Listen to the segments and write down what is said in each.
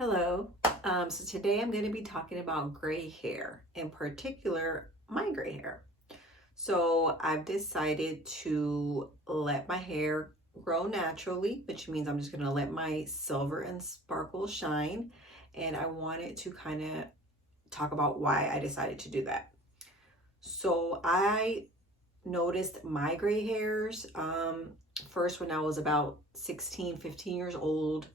Hello. So today I'm going to be talking about gray hair, in particular, my gray hair. So I've decided to let my hair grow naturally, which means I'm just going to let my silver and sparkle shine. And I wanted to kind of talk about why I decided to do that. So I noticed my gray hairs first when I was about 16, 15 years old.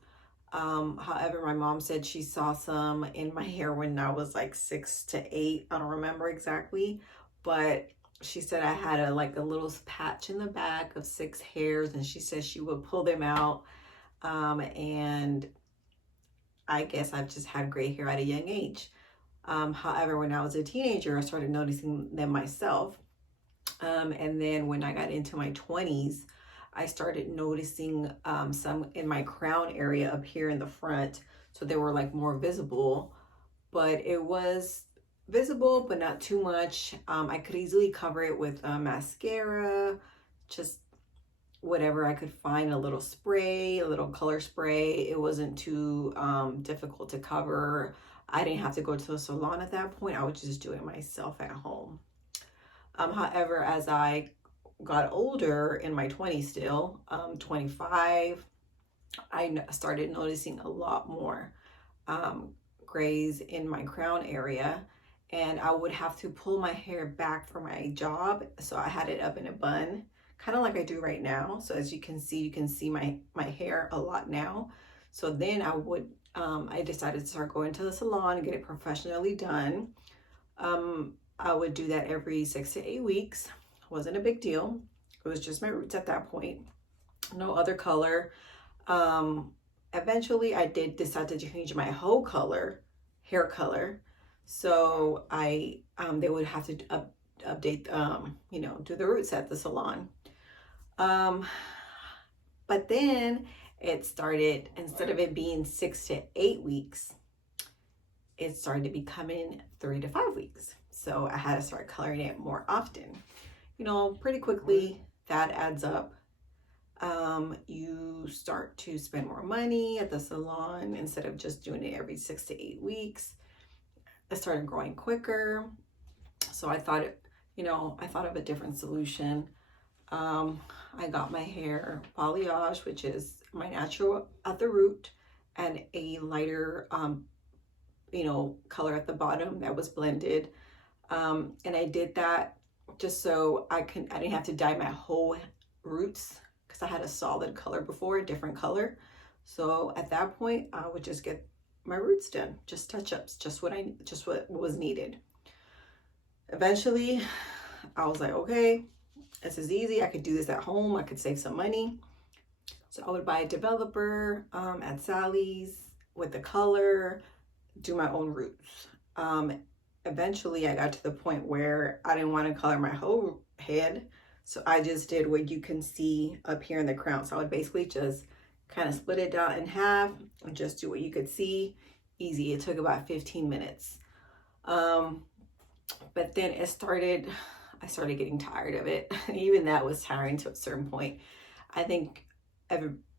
However, my mom said she saw some in my hair when I was like 6 to 8. I don't remember exactly, but she said I had a little patch in the back of 6 hairs, and she said she would pull them out. And I guess I've just had gray hair at a young age. However, when I was a teenager, I started noticing them myself. And then when I got into my 20s, I started noticing some in my crown area up here in the front. So they were like more visible, but it was visible, but not too much. I could easily cover it with mascara, just whatever I could find, a little spray, a little color spray. It wasn't too difficult to cover. I didn't have to go to a salon at that point. I would just do it myself at home. However, as I got older in my 20s still, 25, I started noticing a lot more grays in my crown area, and I would have to pull my hair back for my job. So I had it up in a bun, kind of like I do right now. So as you can see my hair a lot now. So then I decided to start going to the salon and get it professionally done. I would do that every 6 to 8 weeks. Wasn't a big deal. It was just my roots at that point. No other color. Eventually I did decide to change my whole color, hair color. So they would have to update, do the roots at the salon. But then it started, instead of it being 6 to 8 weeks, it started becoming 3 to 5 weeks. So I had to start coloring it more often. Pretty quickly that adds up. You start to spend more money at the salon instead of just doing it every 6 to 8 weeks. It started growing quicker. So I thought of a different solution. I got my hair balayage, which is my natural at the root, and a lighter color at the bottom that was blended. And I did that just so I didn't have to dye my whole roots, because I had a solid color before, a different color. So at that point, I would just get my roots done, just touch-ups, just what was needed. Eventually, I was like, okay, this is easy. I could do this at home. I could save some money. So I would buy a developer at Sally's with the color, do my own roots. Eventually I got to the point where I didn't want to color my whole head. So I just did what you can see up here in the crown. So I would basically just kind of split it down in half and just do what you could see. Easy. It took about 15 minutes. But then I started getting tired of it. Even that was tiring to a certain point. I think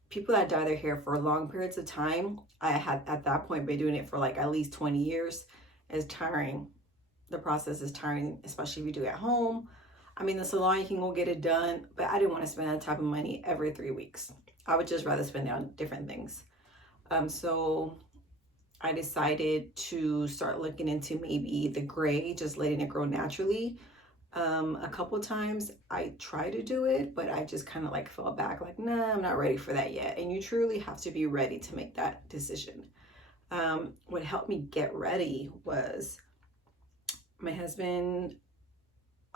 people that dye their hair for long periods of time, I had at that point been doing it for like at least 20 years, is tiring. The process is tiring, especially if you do it at home. I mean, the salon, you can go get it done, but I didn't want to spend that type of money every 3 weeks. I would just rather spend it on different things. So I decided to start looking into maybe the gray, just letting it grow naturally. A couple times I tried to do it, but I just kind of like fell back, like, nah, I'm not ready for that yet. And you truly have to be ready to make that decision. What helped me get ready was my husband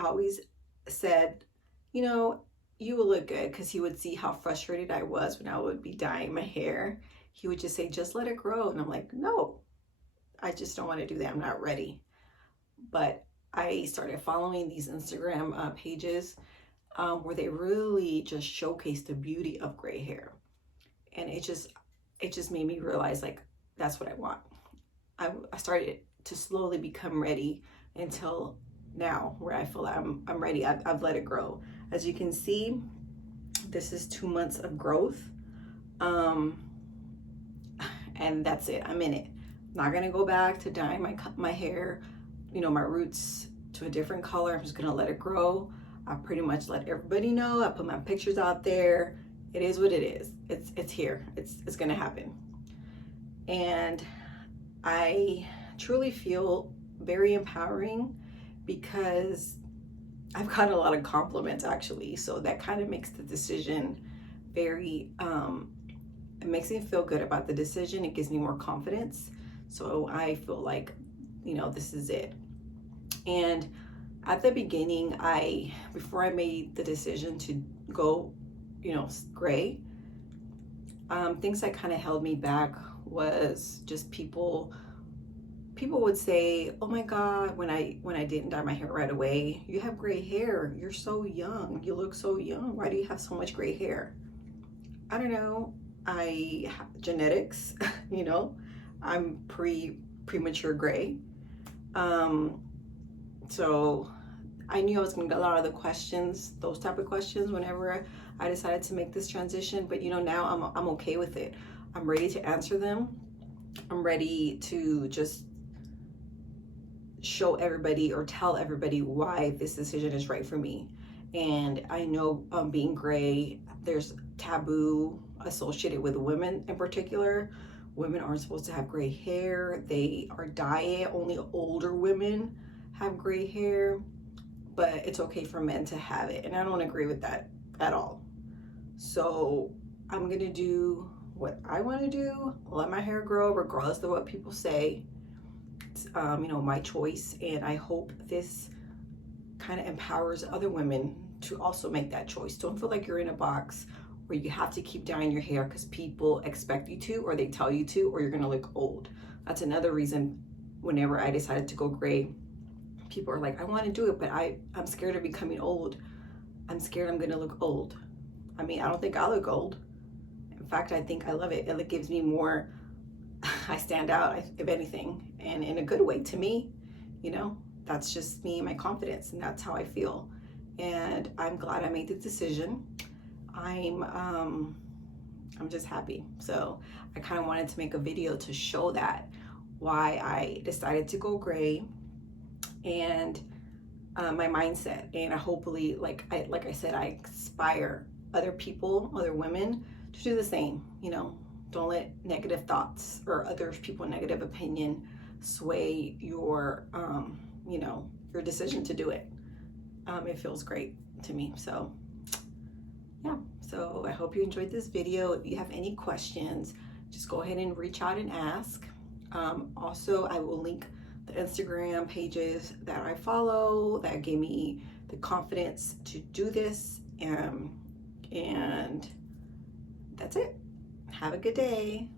always said, you will look good, because he would see how frustrated I was when I would be dyeing my hair. He would just say, just let it grow. And I'm like, no, I just don't want to do that. I'm not ready. But I started following these Instagram pages where they really just showcase the beauty of gray hair. And it just made me realize, like, that's what I want. I started to slowly become ready until now, where I feel like I'm ready. I've let it grow. As you can see, this is 2 months of growth. and that's it. I'm in it. Not gonna go back to dyeing my hair, you know, my roots to a different color. I'm just gonna let it grow. I pretty much let everybody know. I put my pictures out there. It is what it is. It's here. It's gonna happen. And I truly feel very empowering because I've gotten a lot of compliments actually. So that kind of makes the decision very, it makes me feel good about the decision. It gives me more confidence. So I feel like, you know, this is it. And at the beginning, before I made the decision to go, you know, gray, things that kind of held me back was just people would say, oh my God, when I didn't dye my hair right away, you have gray hair, you're so young, you look so young, why do you have so much gray hair? I don't know, genetics, you know, I'm premature gray. So I knew I was gonna get a lot of the questions, those type of questions, whenever I decided to make this transition. But you know, now I'm okay with it. I'm ready to answer them. I'm ready to just show everybody or tell everybody why this decision is right for me. And I know being gray, there's taboo associated with women in particular. Women aren't supposed to have gray hair. They are diet. Only older women have gray hair, but it's okay for men to have it. And I don't agree with that at all. So I'm gonna do what I wanna do, let my hair grow regardless of what people say. It's, you know, my choice. And I hope this kind of empowers other women to also make that choice. Don't feel like you're in a box where you have to keep dyeing your hair because people expect you to, or they tell you to, or you're gonna look old. That's another reason whenever I decided to go gray, people are like, I want to do it, but I'm scared of becoming old. I'm scared I'm gonna look old. I mean, I don't think I look old. In fact, I think I love it. It gives me more, I stand out, if anything, and in a good way to me, you know, that's just me and my confidence, and that's how I feel. And I'm glad I made the decision. I'm just happy. So I kind of wanted to make a video to show that, why I decided to go gray, and my mindset. And I hopefully, like I said, I inspire other people, other women to do the same. You know, don't let negative thoughts or other people's negative opinion sway your, you know, your decision to do it. It feels great to me. So yeah, so I hope you enjoyed this video. If you have any questions, just go ahead and reach out and ask. Also, I will link the Instagram pages that I follow that gave me the confidence to do this. And that's it. Have a good day.